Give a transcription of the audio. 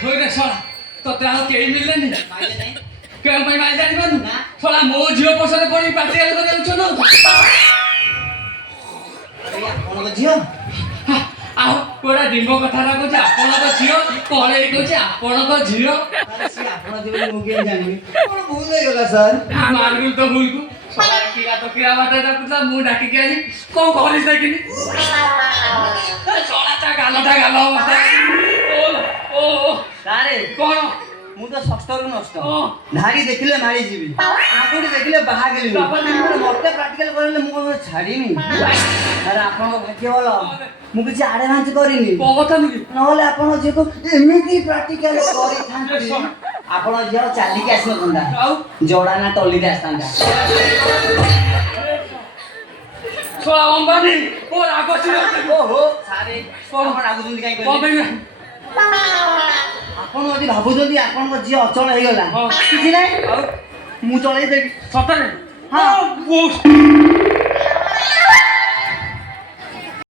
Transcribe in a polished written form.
ହୋଇରେ ଶଳା ତତେ ଆଉ କେହି ମିଳିଲେନି ମାଇଲେ ନାହିଁ କେଉଁ ପାଇଁ ମାରି ଜାଣିପାରୁନୁ ନା। ଶଳା ମୋ ଝିଅ ପଛରେ ପଡ଼ି ପାଟିଆଲ କରି ଯାଉଛ ନା ଆପଣଙ୍କ ଝିଅ ଆଉ ପୁରା ଡିମ୍ବ କଥାଟା କହୁଛି ଆପଣଙ୍କ ଝିଅ କଳେଇ କହୁଛି ଆପଣଙ୍କ ଝିଅ ସିଏ ଆପଣ ଝିଅ ମୁଁ କେମିତି ଜାଣିବି କଣ ଭୁଲ ହେଇଗଲା ସାର୍ ମାରିବୁ ତ ଭୁଲକୁ ଶଳା କିରା ତ କିରା ବାଟେ ଡାକୁଥିଲା ମୁଁ ଡାକିକି ଆଣି କଣ କରିଛି ଦେଖିନି ଶଳା ତା ଗାଲଟା ଗାଲ ଓ ସାରେ କଣ ମୁଁ ତ ଷଷ୍ଠରୁ ନଷ୍ଟ ଓ। ଧାଡ଼ି ଦେଖିଲେ ମାରି ଯିବି ଆଙ୍ଗୁଠି ଦେଖିଲେ ବାହାଗିଲି ମତେ ପ୍ରାକ୍ଟିକାଲ କରିଲେ ମୁଁ କଣ ଛାଡ଼ିନି ସାର୍ ଆପଣଙ୍କ ଭାଗ୍ୟ ଭଲ ମୁଁ କିଛି ଆଡ଼ଭାନ୍ସ କରିନି କଣ କଥା ନୁହେଁ ନହେଲେ ଆପଣ ଝିଅକୁ ଏମିତି ପ୍ରାକ୍ଟିକାଲ କରିଥାନ୍ତି ଆପଣ ଝିଅ ଚାଲିକି ଆସିନଥାନ୍ତା ଆଉ ଜଡ଼ା ନା ଟଲିରେ ଆସିଥାନ୍ତା ଶଳା ଅମ୍ବାନୀ ମୋ ରାଗ ଓହୋ ସାରେ କଣ ରାଗୁଛନ୍ତି କାହିଁ କଣ କହିଲେ ପାଇଁ ଆପଣ ଯଦି ଭାବୁଛନ୍ତି ଆପଣଙ୍କ ଝିଅ ଅଚଳ ହେଇଗଲା ହଁ। କିଛି ନାହିଁ ଆଉ ମୁଁ ଚଳେଇ ଦେବି ସତରେ ହଁ। ହଁ